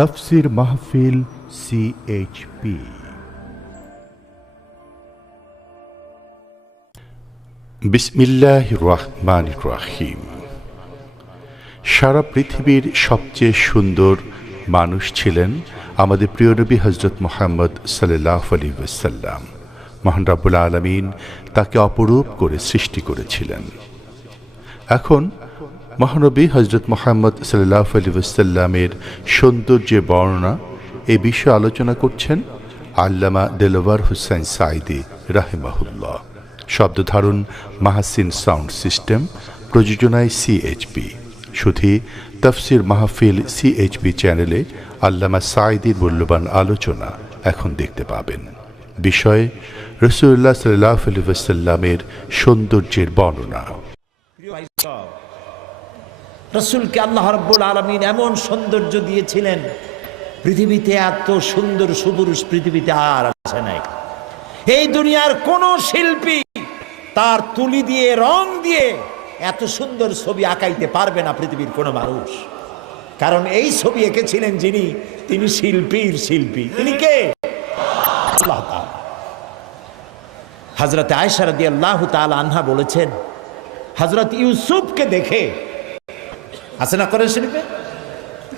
তাফসীর মাহফিল সিএইচপি। বিসমিল্লাহির রহমানির রহিম। সারা পৃথিবীর সবচেয়ে সুন্দর মানুষ ছিলেন আমাদের প্রিয় নবী হযরত মুহাম্মদ সাল্লাল্লাহু আলাইহি ওয়াসাল্লাম। মহান রব্বুল আলামিন তাকে অপরূপ করে সৃষ্টি করেছিলেন। এখন মহানবী হযরত মুহাম্মদ সাল্লাল্লাহু আলাইহি ওয়াসাল্লামের সৌন্দর্যের বর্ণনা এ বিষয়ে আলোচনা করছেন আল্লামা দেলওয়ার হোসেন সাঈদী রাহিমাহুল্লাহ। শব্দধারণ মাহসিন সাউন্ড সিস্টেম, প্রযোজনায় সিএইচপি। শুধু তাফসীর মাহফিল সিএইচপি চ্যানেলে আল্লামা সাঈদীর মূল্যবান আলোচনা এখন দেখতে পাবেন। বিষয় রাসূলুল্লাহ সাল্লাল্লাহু আলাইহি ওয়াসাল্লামের সৌন্দর্যের বর্ণনা। রাসূলকে আল্লাহ রাব্বুল আলামিন এমন সৌন্দর্য দিয়েছিলেন, পৃথিবীতে এত সুন্দর সুপুরুষ পৃথিবীতে আর আছে নাই। এই দুনিয়ার কোন শিল্পী তার তুলি দিয়ে রং দিয়ে এত সুন্দর ছবি আঁকাইতে পারবে না পৃথিবীর কোনো মানুষ। কারণ এই ছবি এঁকেছিলেন যিনি, তিনি শিল্পীর শিল্পী। তিনি কে? আল্লাহ তাআলা। হযরত আয়েশা রাদিয়াল্লাহু তাআলা আনহা বলেছেন, হযরত ইউসুফকে দেখে, আছে না কোরআন শরীফে,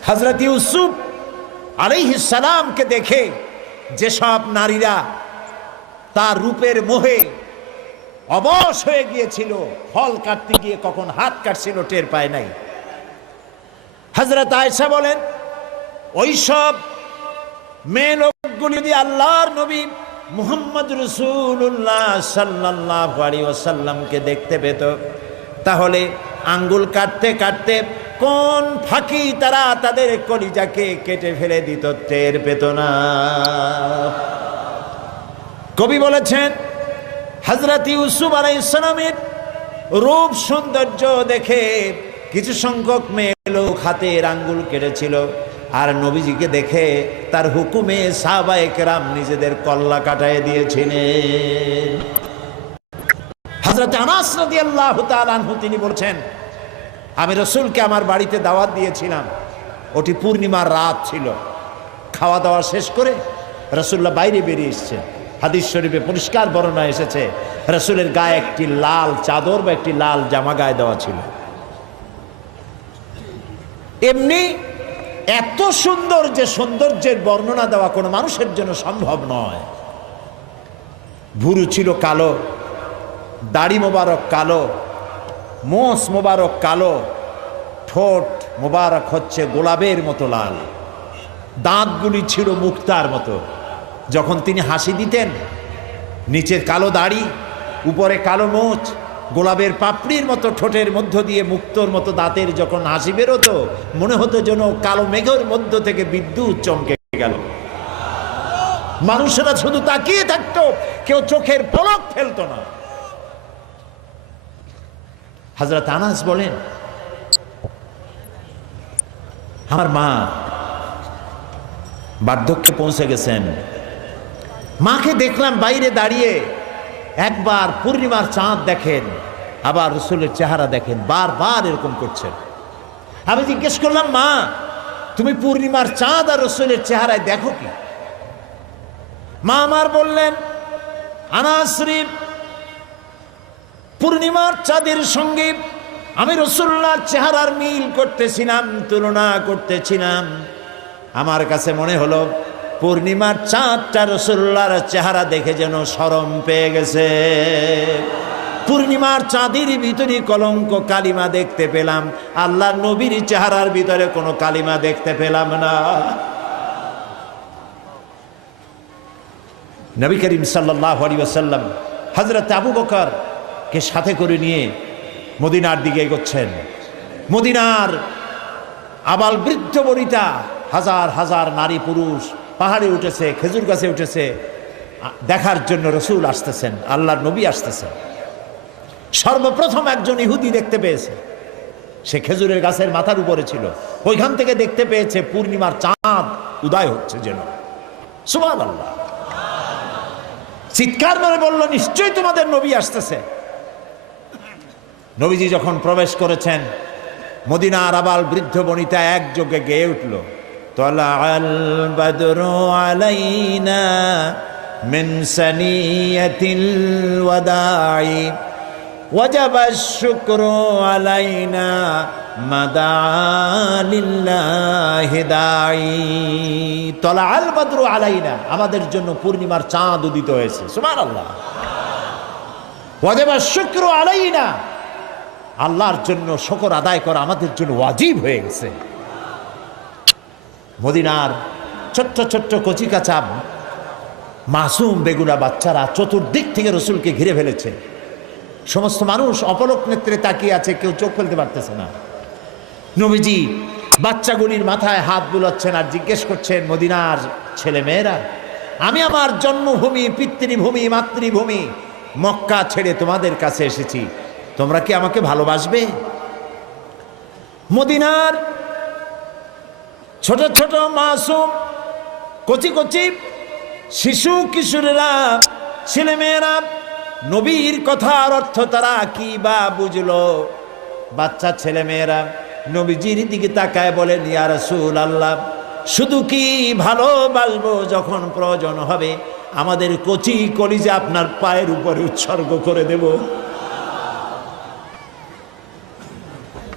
হযরত ইউসুফ আলাইহিস সালামকে দেখে যেসব নারীরা তার রূপের মোহে অবশ হয়ে গিয়েছিল, ফল কাটতে গিয়ে কখন হাত কাটছিল টের পায় নাই। হযরত আয়েশা বলেন, ওইসব মেয়ে লোকগুলি যদি আল্লাহর নবী মুহাম্মদ রাসূলুল্লাহ সাল্লাল্লাহু আলাইহি ওয়াসাল্লামকে দেখতে পেত, তাহলে আঙ্গুল কাটতে কাটতে কোন ফাঁকি তারা তাদের কলিজাকে কেটে ফেলে দিত, টের পেত না। কবি বলেছেন, হযরত ইউসুফ আলাইহিস সালামের রূপ সৌন্দর্য দেখে কিছু সংখ্যক মেয়ে লোক হাতের আঙ্গুল কেটেছিল, আর নবীজিকে দেখে তার হুকুমে সাহাবায়ে কেরাম নিজেদের কল্লা কাটায় দিয়েছিলেন। হযরত আনাস রাদিয়াল্লাহু তাআলা আনহু তিনি বলছেন, আমি রাসূলকে আমার বাড়িতে দাওয়াত দিয়েছিলাম, ওটি পূর্ণিমার রাত ছিল। খাওয়া দাওয়া শেষ করে রাসূলুল্লাহ বাইরে বেরিয়ে এসেছেন। হাদিস শরীফে পরিষ্কার বর্ণনা এসেছে, রাসূলের গায়ে একটি লাল চাদর বা একটি লাল জামা গায়ে দেওয়া ছিল। এমনি এত সুন্দর যে সৌন্দর্যের বর্ণনা দেওয়া কোনো মানুষের জন্য সম্ভব নয়। ভুরু ছিল কালো, দাড়ি মোবারক কালো, মোষ মোবারক কালো, ঠোঁট মোবারক হচ্ছে গোলাপের মতো লাল, দাঁতগুলি ছিল মুক্তার মতো। যখন তিনি হাসি দিতেন, নিচের কালো দাড়ি, উপরে কালো মোচ, গোলাপের পাপড়ির মতো ঠোঁটের মধ্য দিয়ে মুক্তোর মতো দাঁতের যখন হাসি বেরোতো, মনে হতো যেন কালো মেঘের মধ্য থেকে বিদ্যুৎ চমকে গেল। মানুষেরা শুধু তাকিয়ে থাকতো, কেউ চোখের পলক ফেলতো না। হযরত আনাস বলেন, আমার মা বার্ধক্যে পৌঁছে গেছেন, মাকে দেখলাম বাইরে দাঁড়িয়ে, একবার পূর্ণিমার চাঁদ দেখেন, আবার রাসূলের চেহারা দেখেন, বারবার এরকম করছেন। আমি জিজ্ঞেস করলাম, মা তুমি পূর্ণিমার চাঁদ আর রাসূলের চেহারায় দেখো কি? মা আমার বললেন, আনাস শরীফ, পূর্ণিমার চাঁদের সঙ্গে আমি রাসূলুল্লাহর চেহারার মিল করতেছিলাম, তুলনা করতেছিলাম। আমার কাছে মনে হলো পূর্ণিমার চাঁদটা রাসূলুল্লাহর চেহারা দেখে যেন শরম পেয়ে গেছে। পূর্ণিমার চাঁদের ভিতরে কলঙ্ক কালিমা দেখতে পেলাম, আল্লাহর নবীর চেহারার ভিতরে কোনো কালিমা দেখতে পেলাম না। নবী করিম সাল্লাল্লাহু আলাইহি ওয়াসাল্লাম হযরত আবু বকর কে সাথে করে নিয়ে মদিনার দিকে এগোচ্ছেন। মদিনার আবাল বৃদ্ধ বনিতা, হাজার হাজার নারী পুরুষ পাহাড়ে উঠেছে, খেজুর গাছে উঠেছে, দেখার জন্য রাসূল আসতেছেন, আল্লাহর নবী আসতেছেন। সর্বপ্রথম একজন ইহুদি দেখতে পেয়েছে, সে খেজুরের গাছের মাথার উপরে ছিল, ওইখান থেকে দেখতে পেয়েছে পূর্ণিমার চাঁদ উদয় হচ্ছে যেন। সুবহানাল্লাহ, চিৎকার করে বলল, নিশ্চয়ই তোমাদের নবী আসতেছে। নবীজি যখন প্রবেশ করেছেন, মদিনার আবাল বৃদ্ধ বনিতা একযোগে গেয়ে উঠল, তালাআল বাদরু আলাইনা মিন সানিয়াতিল ওয়াদাই ওয়াজাবাশ শুকরু আলাইনা মাদা লিল্লাহি দাই। তালাআল বাদরু আলাইনা, আমাদের জন্য পূর্ণিমার চাঁদ উদিত হয়েছে, সুবহানাল্লাহ। ওয়াজাবাশ শুকরু আলাইনা, আল্লাহর জন্য শুকর আদায় করা আমাদের জন্য ওয়াজিব হয়ে গেছে। মদিনার ছোট্ট ছোট্ট কচিকাচা মাসুম বেগুনা বাচ্চারা চতুর্দিক থেকে রসুলকে ঘিরে ফেলেছে। সমস্ত মানুষ অপলক নেত্রে তাকিয়ে আছে, কেউ চোখ ফেলতে পারতেছে না। নবীজি বাচ্চাগুলির মাথায় হাত বুলাচ্ছেন আর জিজ্ঞেস করছেন, মদিনার ছেলে মেয়েরা, আমি আমার জন্মভূমি, পিতৃভূমি, মাতৃভূমি মক্কা ছেড়ে তোমাদের কাছে এসেছি, তোমরা কি আমাকে ভালোবাসবে? মদিনার ছোট ছোট মাসুম কচি কচি শিশু কিশোরেরা, ছেলেমেয়েরা নবীর কথার অর্থ তারা কি বা বুঝলো? বাচ্চা ছেলেমেয়েরা নবীজির দিকে তাকায় বলেন, ইয়া রাসূলুল্লাহ, শুধু কি ভালোবাসবো, যখন প্রয়োজন হবে আমাদের কচি কলিজা আপনার পায়ের উপরে উৎসর্গ করে দেব।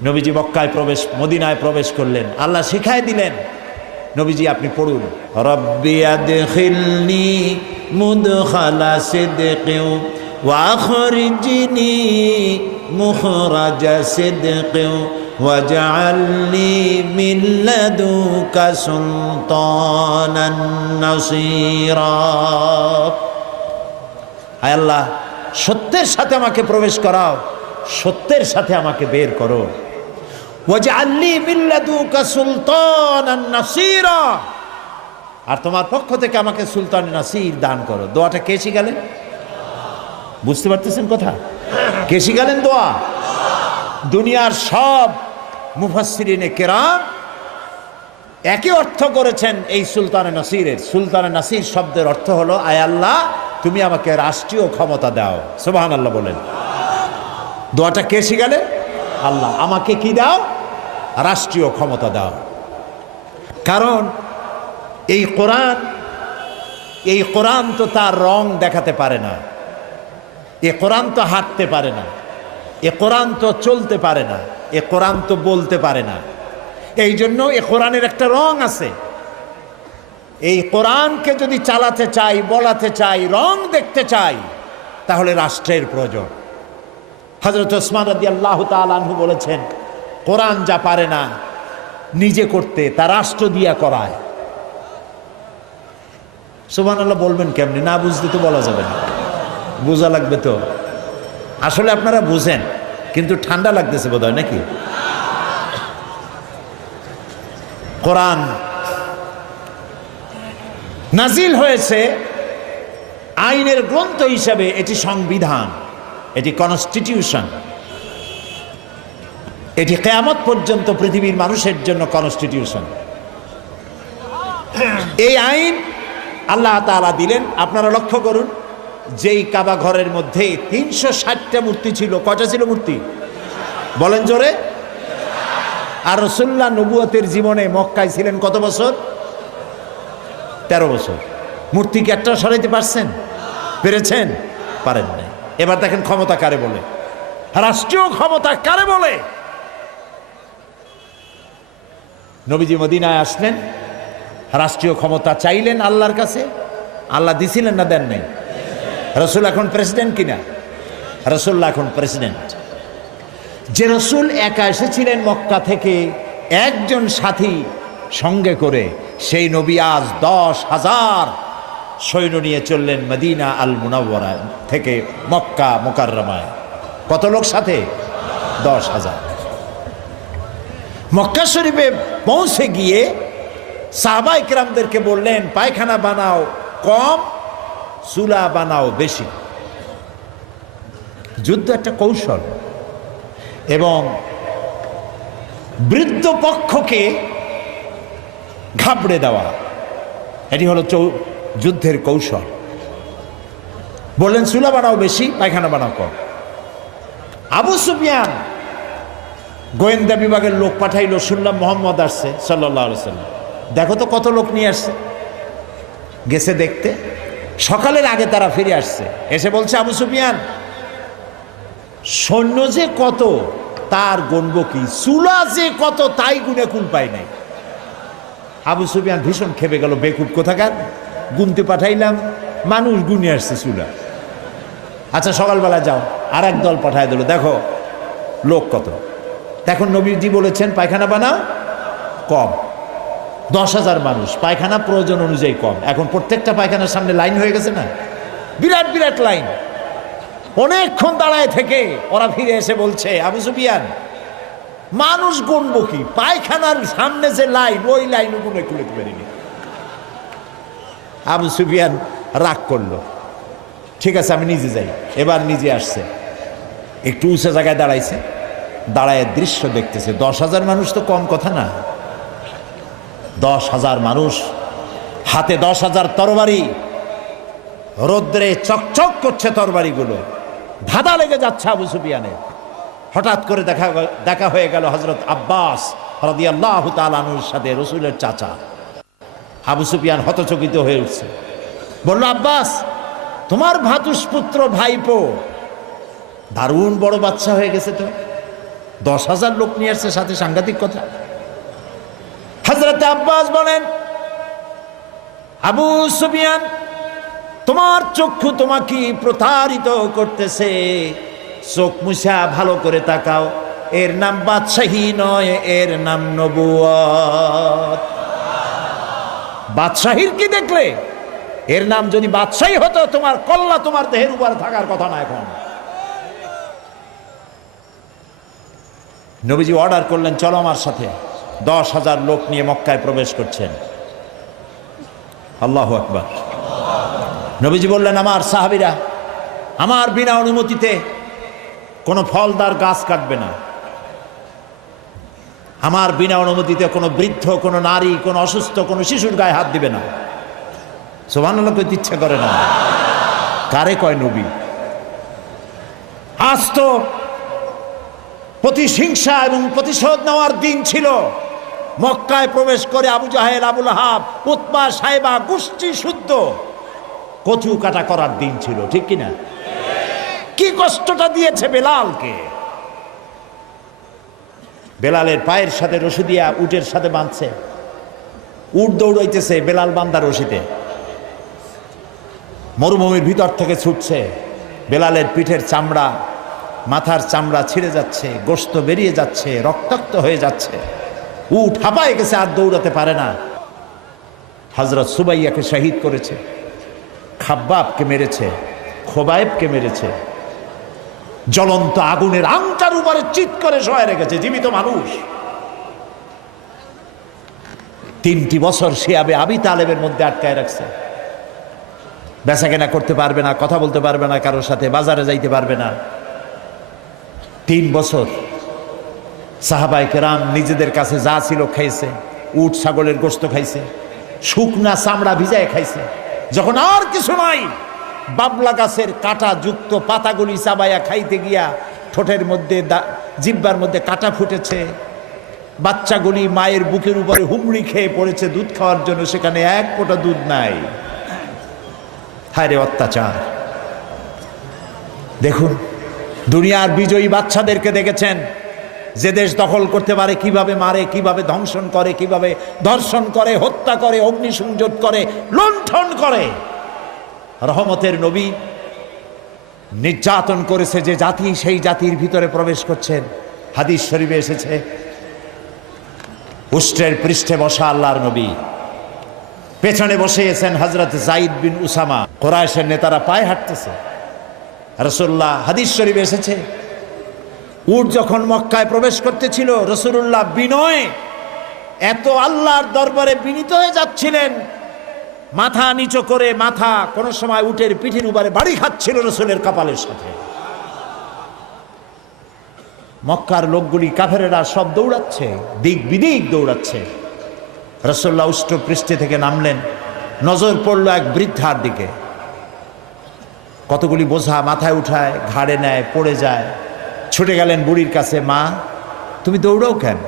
নবীজি মক্কায় মদিনায় প্রবেশ করলেন, আল্লাহ শিখায় দিলেন, নবীজি আপনি পড়ুন, রব্বি আদখিলনি মুদখালা সিদকিন ওয়া আখরিজনি মুখরাজা সিদকিন ওয়াজআলনি মিন লাদুকা সুলতানান নাসীরা। আয় আল্লাহ, সত্যের সাথে আমাকে প্রবেশ করাও, সত্যের সাথে আমাকে বের করো। ওয়াজআলনি মিন লাদুকা সুলতানান নাসীরা, আর তোমার পক্ষ থেকে আমাকে সুলতান নাসির দান করো। দোয়াটা কে শিখালেন? বুঝতে পারতেছেন কথা? কে শিখালেন দোয়া? দুনিয়ার সব মুফাসসিরিনে কেরাম একই অর্থ করেছেন এই সুলতানে নাসিরের। সুলতানে নাসির শব্দের অর্থ হলো, আয় আল্লাহ, তুমি আমাকে রাষ্ট্রীয় ক্ষমতা দাও। সুবহানাল্লাহ বলেন। দোয়াটা কে শিখালেন? আল্লাহ, আমাকে কি দাও? রাষ্ট্রীয় ক্ষমতা দাও। কারণ এই কোরআন তো তার রং দেখাতে পারে না, এ কোরআন তো হাঁটতে পারে না, এ কোরআন তো চলতে পারে না, এ কোরআন তো বলতে পারে না। এই জন্য এ কোরআনের একটা রং আছে। এই কোরআনকে যদি চালাতে চাই, বলাতে চাই, রং দেখতে চাই, তাহলে রাষ্ট্রের প্রয়োজন। হযরত ওসমান রাদিয়াল্লাহু তাআলা আনহু বলেছেন, কোরআন যা পারে না নিজে করতে, তা রাষ্ট্র দিয়া করায়। সুবহানাল্লাহ বলবেন কেমনে? না বুঝতে তো বলা যাবে না, বোঝা লাগবে তো। আসলে আপনারা বুঝেন, কিন্তু ঠান্ডা লাগতেছে বোধহয়, নাকি? কোরআন নাজিল হয়েছে আইনের গ্রন্থ হিসাবে, এটি সংবিধান, এটি কনস্টিটিউশন, এটি কিয়ামত পর্যন্ত পৃথিবীর মানুষের জন্য কনস্টিটিউশন। এই আইন আল্লাহ তাআলা দিলেন। আপনারা লক্ষ্য করুন, যেই কাবা ঘরের মধ্যে 360টা মূর্তি ছিল, কয়টা ছিল মূর্তি? বলেন জোরে। আর রাসূলুল্লাহ নবুয়তের জীবনে মক্কায় ছিলেন কত বছর? 13 বছর। মূর্তি কি একটা সরাইতে পারছেন? পেরেছেন? পারেন নাই। এবার দেখেন ক্ষমতা কারে বলে, রাষ্ট্রীয় ক্ষমতা কারে বলে। নবীজি মদিনায় আসলেন, রাষ্ট্রীয় ক্ষমতা চাইলেন আল্লাহর কাছে। আল্লাহ দিছিলেন না দেন নাই? রাসূল এখন প্রেসিডেন্ট কিনা? রাসূলুল্লাহ এখন প্রেসিডেন্ট। যে রাসূল একা এসেছিলেন মক্কা থেকে একজন সাথী সঙ্গে করে, সেই নবী আজ 10,000 সৈন্য নিয়ে চললেন মদিনা আল মুনাওয়ারা থেকে মক্কা মুকাররমায়। কত লোক সাথে? 10,000। মক্কা শরীফে পৌঁছে গিয়ে সাহাবায়ে কেরামদেরকে বললেন, পায়খানা বানাও কম, চুলা বানাও বেশি। যুদ্ধ একটা কৌশল, এবং বৃদ্ধ পক্ষকে ঘাবড়ে দেওয়া, এটি হলো যুদ্ধের কৌশল। বললেন চুলা বানাও বেশি, পায়খানা বানাও কম। আবু সুফিয়ান গোয়েন্দা বিভাগের লোক পাঠাইলো, শুনলাম মুহাম্মদ আসছে সাল্লাল্লাহু আলাইহি ওয়াসাল্লাম। দেখো তো কত লোক নিয়ে আসছে। গেছে দেখতে, সকালের আগে তারা ফিরে আসছে, এসে বলছে আবু সুফিয়ান সৈন্য যে কত তার গণব কি, চুলা যে কত তাই গুনে কুল পাই নাই। আবু সুফিয়ান ভীষণ খেপে গেল, বেকুব কোথাকার, গুনতে পাঠাইলাম, মানুষ গুনে আসছে চুলা। আচ্ছা সকালবেলা যাও, আর এক দল পাঠায় দিল, দেখো লোক কত। এখন নবীজি বলেছেন পায়খানা বানাও, কম 10,000 মানুষ, পায়খানা প্রয়োজন অনুযায়ী কম। এখন প্রত্যেকটা পায়খানার সামনে লাইন হয়ে গেছে না, বিরাট বিরাট লাইন। অনেকক্ষণ দাঁড়ায় থেকে ওরা ফিরে এসে বলছে আবু সুফিয়ান মানুষ গুনবো কি, পায়খানার সামনে যে লাইন ওই লাইন গুনে খুলে পারিনি। আবু সুফিয়ান রাগ করলো, ঠিক আছে আমি নিজে যাই। এবার নিজে আসছে, একটু উঁচু জায়গায় দাঁড়াইছে, দাঁড়ায় দৃশ্য দেখতেছে। 10,000 মানুষ তো কম কথা না, 10,000 মানুষ, হাতে 10,000 তরবারি, রৌদ্রে চকচক করছে তরবারিগুলো, ধাঁধা লেগে যাচ্ছে আবু সুফিয়ানের। হঠাৎ করে দেখা হয়ে গেল হযরত আব্বাস রাদিয়াল্লাহু তাআলা আনহুর সাথে, রসুলের চাচা। আবু সুফিয়ান হতচকিত হয়ে উঠছে, বলল আব্বাস তোমার ভাতুষপুত্র ভাইপো দারুণ বড় বাচ্চা হয়ে গেছে তো, 10,000 লোক নিয়ে আসছে সাথে, সাংঘাতিক কথা। হযরত আব্বাস বলেন আবু সুফিয়ান তোমার চক্ষু তোমাকে প্রতারিত করতেছে, চোখ মুছা ভালো করে তাকাও, এর নাম বাদশাহী নয়, এর নাম নবুয়ত। বাদশাহীর কি দেখলে, এর নাম যদি বাদশাহী হতো তোমার কল্লা তোমার দেহের উপর থাকার কথা না। এখন নবীজি অর্ডার করলেন চলো আমার সাথে। 10,000 লোক নিয়ে মক্কায় প্রবেশ করছেন। আল্লাহু আকবার। নবীজি বললেন আমার সাহাবীরা আমার বিনা অনুমতিতে কোনো ফলদার গাছ কাটবে না, আমার বিনা অনুমতিতে কোনো বৃদ্ধ, কোনো নারী, কোনো অসুস্থ, কোনো শিশুর গায়ে হাত দিবে না। সুবহানাল্লাহ কইতে ইচ্ছা করে না, কারে কয় নবী। আজ তো প্রতিহিংসা এবং প্রতিশোধ নেওয়ার দিন ছিল। মক্কায় প্রবেশ করে আবু জাহেল, আবু লাহাব, উতবা, সাইবা গোষ্ঠী শুদ্ধ কচু কাটা করার দিন ছিল, ঠিক কিনা? কি কষ্টটা দিয়েছে বেলালকে। বেলালের পায়ের সাথে রশি দিয়া উটের সাথে বাঁধছে, উট দৌড়াইতেছে, বেলাল বান্দা রশিতে, মরুভূমির ভিতর থেকে ছুটছে। বেলালের পিঠের চামড়া, মাথার চামড়া ছিঁড়ে যাচ্ছে, গোশত বেরিয়ে যাচ্ছে, রক্তাক্ত হয়ে যাচ্ছে, উট হাঁপায় গেছে, আর দৌড়াতে পারে না। হযরত সুবাইয়াকে শহীদ করেছে, খাব্বাবকে মেরেছে, খোবাইবকে মেরেছে, জ্বলন্ত আগুনের আংটার উপরে চিৎ করে শোয়া রেখেছে, জীবিত মানুষ। 3টি বছর শিয়াবে আবি তালেবের মধ্যে আটকায় রাখছে। বেচাকেনা করতে পারবে না, কথা বলতে পারবে না কারোর সাথে, বাজারে যাইতে পারবে না। 3 বছর সাহাবায়ে কেরাম নিজেদের কাছে যা ছিল খাইছে, উট ছাগলের গোশত খাইছে, শুকনা চামড়া ভিজায় খাইছে। যখন আর কিছু নাই, বাবলা গাছের কাটা যুক্ত পাতাগুলি চাবাইয়া খাইতে গিয়া ঠোঁটের মধ্যে, জিহ্বার মধ্যে কাটা ফুটেছে। বাচ্চাগুলি মায়ের বুকের উপরে হুমড়ি খেয়ে পড়েছে দুধ খাওয়ার জন্য, সেখানে এক ফোঁটা দুধ নাই। হায় রে অত্যাচার। দেখুন দুনিয়ার বিজয়ী বাচ্চাদেরকে দেখেছেন, যে দেশ দখল করতে পারে কিভাবে মারে, কিভাবে ধ্বংসন করে, কিভাবে ধর্ষণ করে, হত্যা করে, অগ্নিসংযোগ করে, লুণ্ঠন করে। রহমতের নবী নির্যাতন করেছে যে জাতি, সেই জাতির ভিতরে প্রবেশ করছেন। হাদিস শরীফে এসেছে, উষ্ট্রের পৃষ্ঠে বসা আল্লাহর নবী, পেছনে বসেছেন হযরত যায়েদ বিন উসামা। কুরাইশের নেতারা পায়ে হাঁটতেছে। রাসূলুল্লাহ, হাদিস শরীফে এসেছে, উট যখন মক্কায় প্রবেশ করতেছিল, রাসূলুল্লাহ বিনয়ে এত আল্লাহর দরবারে বিনীত হয়ে যাচ্ছিলেন, মাথা নিচু করে, মাথা কোন সময় উটের পিঠের উপরে বাড়ি খাচ্ছিল রাসূলের কপালের সাথে। মক্কার লোকগুলি, কাফেরেরা সব দৌড়াচ্ছে, দিক বিদিক দৌড়াচ্ছে। রাসূলুল্লাহ উষ্ট্র পৃষ্ঠে থেকে নামলেন, নজর পড়ল এক বৃদ্ধার দিকে। কতগুলি বোঝা মাথায় উঠায়, ঘাড়ে নেয়, পড়ে যায়। ছুটে গেলেন বুড়ির কাছে, মা তুমি দৌড়াও কেন?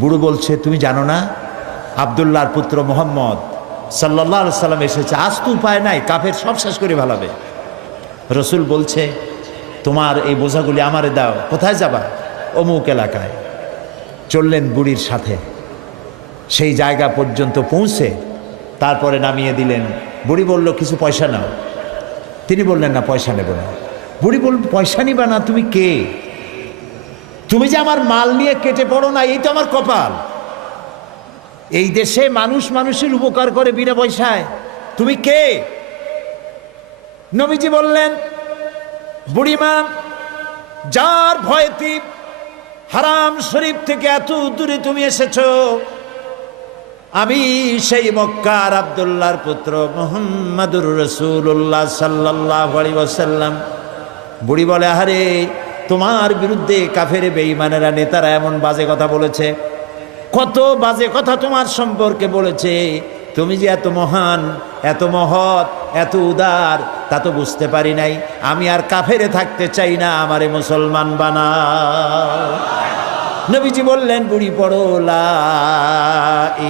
বুড়ো বলছে, তুমি জানো না আব্দুল্লাহর পুত্র মোহাম্মদ সাল্লাল্লাহু আলাইহি সাল্লাম এসেছে, আজ তো উপায় নাই, কাফের সব শেষ করে ফেলাবে। রসুল বলছে, তোমার এই বোঝাগুলি আমারে দাও। কোথায় যাবা? অমুক এলাকায়। চললেন বুড়ির সাথে, সেই জায়গা পর্যন্ত পৌঁছে তারপরে নামিয়ে দিলেন। বুড়ি বলল, কিছু পয়সা নাও। তিনি বললেন, না, পয়সা নেব না। বুড়ি বলল, পয়সা নিবা না? তুমি কে? তুমি যে আমার মাল নিয়ে কেটে পড়ো না, এই তো আমার কপাল। এই দেশে মানুষ মানুষের উপকার করে বিনা পয়সায়, তুমি কে? নবীজি বললেন, বুড়িমা, যার ভয়েতে হারাম শরীফ থেকে এত দূরে তুমি এসেছো, আমি সেই মক্কার আব্দুল্লাহর পুত্র মুহাম্মাদুর রাসূলুল্লাহ সাল্লাল্লাহু আলাইহি ওয়াসাল্লাম। বুড়ি বলে, আরে তোমার বিরুদ্ধে কাফের বেঈমানেরা নেতারা এমন বাজে কথা বলেছে, কত বাজে কথা তোমার সম্পর্কে বলেছে। তুমি যে এত মহান, এত মহৎ, এত উদার, তা তো বুঝতে পারি নাই। আমি আর কাফেরে থাকতে চাই না, আমারে মুসলমান বানাও। নবীজি বললেন, বুড়ি পড়ো লা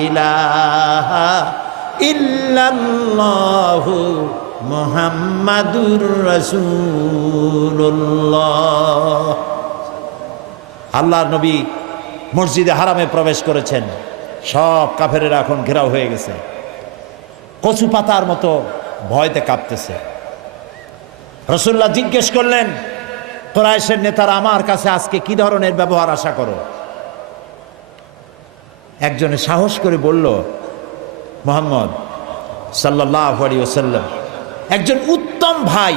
ইলাহা ইল্লাল্লাহু মুহাম্মাদুর রাসূলুল্লাহ। আল্লাহর নবী মসজিদে হারামে প্রবেশ করেছেন, সব কাফেরেরা এখন ঘেরাও হয়ে গেছে, কচু পাতার মতো ভয়তে কাঁপতেছে। রাসূলুল্লাহ জিজ্ঞেস করলেন, কুরাইশের নেতারা আমার কাছে আজকে কি ধরনের ব্যবহার আশা করো? একজনে সাহস করে বলল, মুহাম্মদ সাল্লাল্লাহু আলাইহি ওয়াসাল্লাম একজন উত্তম ভাই,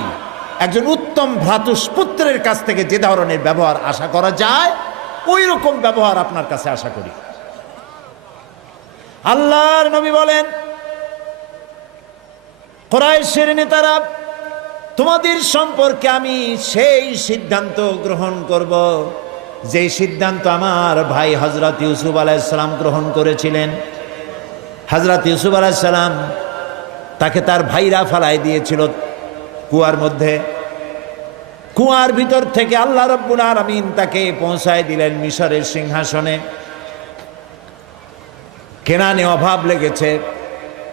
একজন উত্তম ভ্রাতুষ্পুত্রের কাছ থেকে যে ধরনের ব্যবহার আশা করা যায়, ওই রকম ব্যবহার আপনার কাছে আশা করি। আল্লাহর নবী বলেন, কুরাইশের নেতারা, তোমাদের সম্পর্কে আমি সেই সিদ্ধান্ত গ্রহণ করব যে সিদ্ধান্ত আমার ভাই হযরত ইউসুফ আলাইহিস সালাম গ্রহণ করেছিলেন। হযরত ইউসুফ আলাইহিস সালাম, তাকে তার ভাইরা ফালাই দিয়েছিল কুয়ার মধ্যে। কুয়ার ভিতর থেকে আল্লাহ রাব্বুল আলামিন তাকে পৌঁছায় দিলেন মিশরের সিংহাসনে। কেনানে অভাব লেগেছে,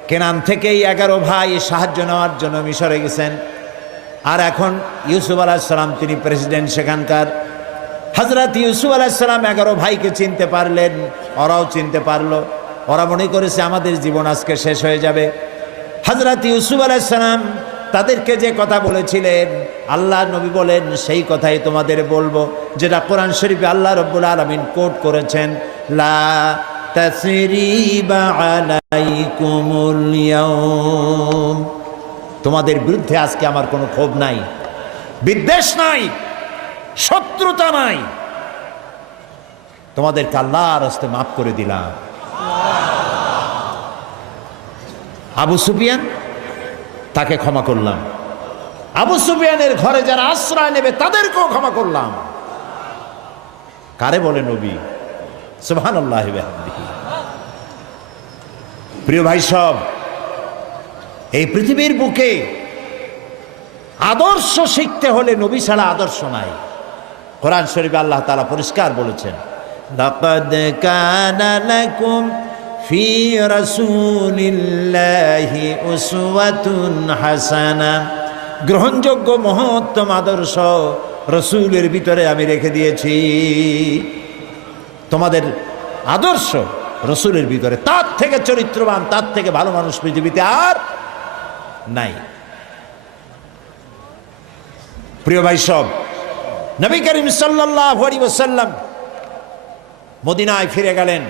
কেনান থেকেই 11 ভাই সাহায্য নেওয়ার জন্য মিশরে গেছেন। আর এখন ইউসুফ আলাইহিস সালাম, তিনি প্রেসিডেন্ট সেখানকার। হযরত ইউসুফ আলাইহিস সালাম 11 ভাইকে চিনতে পারলেন, ওরাও চিনতে পারলো। ওরা মনে করেছে আমাদের জীবন আজকে শেষ হয়ে যাবে। হযরত ইউসুফ আলাইহিস সালাম তাদেরকে যে কথা বলেছিলেন, আল্লাহ নবী বলেন, সেই কথাই তোমাদের বলবো, যেটা কোরআন শরীফে আল্লাহ রাব্বুল আলামিন কোট করেছেন, লা তাসরিবা আলাইকুমুল ইয়াউম। তোমাদের বিরুদ্ধে আজকে আমার কোনো ক্ষোভ নাই, বিদ্বেষ নাই, শত্রুতা নাই। তোমাদেরকে আল্লাহর হস্তে মাফ করে দিলাম। আবু সুফিয়ান, তাকে ক্ষমা করলাম। আবু সুফিয়ানের ঘরে যারা আশ্রয় নেবে তাদেরকেও ক্ষমা করলাম। কারে বলে নবী? সুবহানাল্লাহি ওয়া বিহামদিহি। প্রিয় ভাই সব, এই পৃথিবীর বুকে আদর্শ শিখতে হলে নবী ছাড়া আদর্শ নাই। কোরআন শরীফে আল্লাহ তাআলা পরিষ্কার বলেছেন, লাকাদ কানা লাকুম ফি রাসূলিল্লাহি উসওয়াতুন হাসানা। গ্রহণযোগ্য মহত্তম আদর্শ রসুলের ভিতরে আমি রেখে দিয়েছি। তোমাদের আদর্শ রসুলের ভিতরে, তার থেকে চরিত্রবান, তার থেকে ভালো মানুষ পৃথিবীতে আর নাই। প্রিয় ভাই সব, নবী করিম সাল্লাল্লাহু আলাইহি ওয়াসাল্লাম মদিনায় ফিরে গেলেন।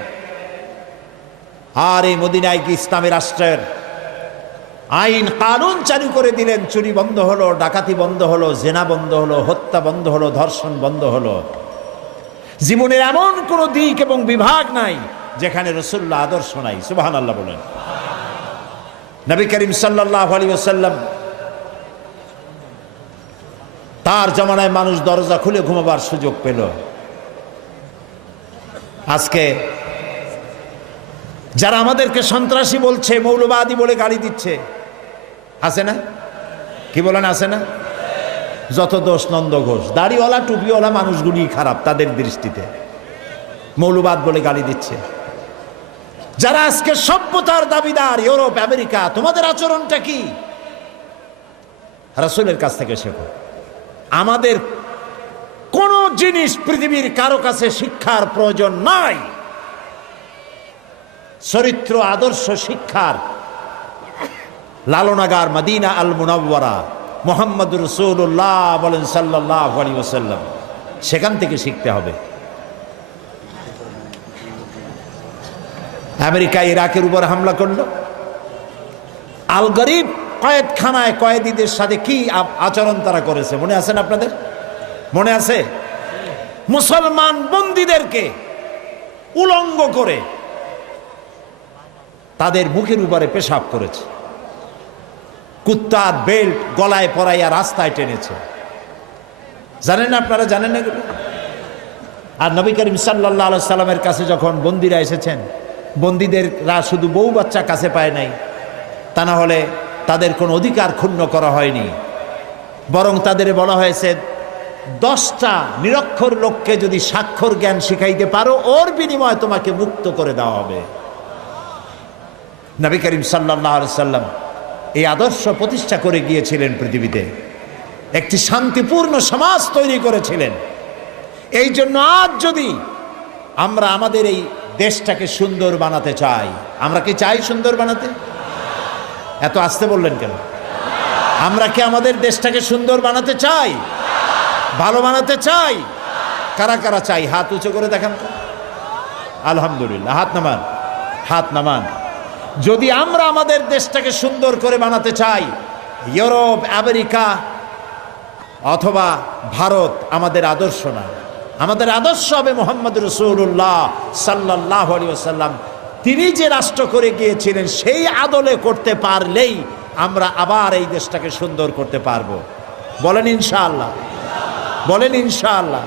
আর এই মদিনায় কি ইসলামী রাষ্ট্রের আইন কানুন চালু করে দিলেন। চুরি বন্ধ হলো, ডাকাতি বন্ধ হলো, জেনা বন্ধ হলো, হত্যা বন্ধ হলো, ধর্ষণ বন্ধ হলো। জীবনের এমন কোন দিক এবং বিভাগ নাই যেখানে রাসূলুল্লাহ আদর্শ নাই। সুবহানাল্লাহ বলেন। নবী করিম সাল্লাল্লাহু আলাইহি ওয়াসাল্লাম, তার জামানায় মানুষ দরজা খুলে ঘুমাবার সুযোগ পেল। আজকে যারা আমাদেরকে সন্ত্রাসী বলছে, মৌলবাদী বলে গালি দিচ্ছে, আছে না? কি বলেন, আছে না? যত দোষ নন্দ ঘোষ, দাড়িওয়ালা টুপিওয়ালা মানুষগুলি খারাপ তাদের দৃষ্টিতে, মৌলবাদ বলে গালি দিচ্ছে। যারা আজকে সভ্যতার দাবিদার, ইউরোপ আমেরিকা, তোমাদের আচরণটা কি? রাসূলের কাছ থেকে শেখো। আমাদের কোন জিনিস পৃথিবীর কারো কাছে শিক্ষার প্রয়োজন নাই। চরিত্র আদর্শ শিক্ষার লালনাগার মদিনা আল মুনাওয়ারা, মুহাম্মদুর রাসূলুল্লাহ বলেন সাল্লাল্লাহু আলাইহি ওয়াসাল্লাম, সেখান থেকে শিখতে হবে। আমেরিকা ইরাকের উপর হামলা করলো, আল গরিব কয়েদখানায় কয়েদিদের সাথে কি আচরণ তারা করেছে মনে আছে না আপনাদের? মনে আছে? মুসলমান বন্দীদেরকে উলঙ্গ করে তাদের মুখের উপরে পেশাব করেছে, কুত্তার বেল্ট গলায় পরাইয়া রাস্তায় টেনেছে। জানেন না আপনারা? জানেন না এগুলো? আর নবী করিম সাল্লাল্লাহু আলাইহি সাল্লামের কাছে যখন বন্দীরা এসেছেন, বন্দীদেররা শুধু বউ বাচ্চা কাছে পায় নাই, তা না হলে তাদের কোনো অধিকার ক্ষুণ্ণ করা হয়নি, বরং তাদের বলা হয়েছে 10টা নিরক্ষর লোককে যদি স্বাক্ষর জ্ঞান শিখাইতে পারো, ওর বিনিময়ে তোমাকে মুক্ত করে দেওয়া হবে। নবী করিম সাল্লাল্লাহু আলাইহি সাল্লাম এই আদর্শ প্রতিষ্ঠা করে গিয়েছিলেন, পৃথিবীতে একটি শান্তিপূর্ণ সমাজ তৈরি করেছিলেন। এই জন্য আজ যদি আমরা আমাদের এই দেশটাকে সুন্দর বানাতে চাই, আমরা কি চাই সুন্দর বানাতে? এত আস্তে বললেন কেন? আমরা কি আমাদের দেশটাকে সুন্দর বানাতে চাই, ভালো বানাতে চাই? কারা কারা চাই হাত উঁচু করে দেখান তো। আলহামদুলিল্লাহ, হাত নামান, হাত নামান। যদি আমরা আমাদের দেশটাকে সুন্দর করে বানাতে চাই, ইউরোপ আমেরিকা অথবা ভারত আমাদের আদর্শ না। আমাদের আদর্শ হবে মুহাম্মদ রাসূলুল্লাহ সাল্লাল্লাহু আলাইহি ওয়াসাল্লাম। তিনি যে রাষ্ট্র করে গিয়েছিলেন সেই আদলে করতে পারলেই আমরা আবার এই দেশটাকে সুন্দর করতে পারবো। বলেন ইনশাআল্লাহ, বলেন ইনশাআল্লাহ।